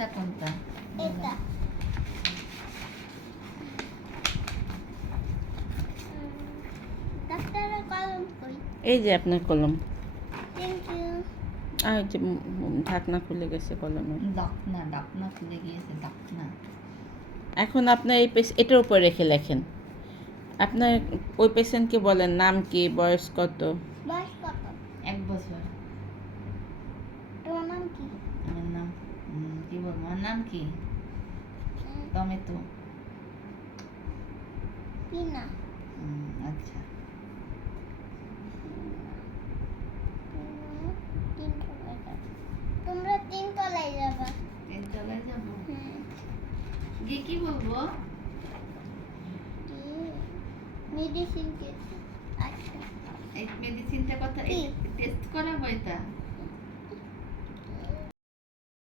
এটা কোনটা? এটা। ডাক্তারের কলম কই? এই যে আপনার কলম। আর যে ঢাকনা খুলে গেছে কলমের ডাকনা ডাকনা খুলে গিয়েছে ডাকনা এখন আপনার এই পেস এটার উপর রেখে লেখেন। আপনার ওই পেশেন্টকে বলেন নাম কি বয়স কত? বয়স কত এক বছর তোমার নাম কি আমার নাম উম, কি বলব। আমার নাম কি? টমেটো। কি না আচ্ছা। তোমরা তিন তলায় যাবা। তিন তলায় যাব? গিয়ে কি বলব? মেডিসিন আচ্ছা। এই মেডিসিনটা কথা? টেস্ট করাবো এটা?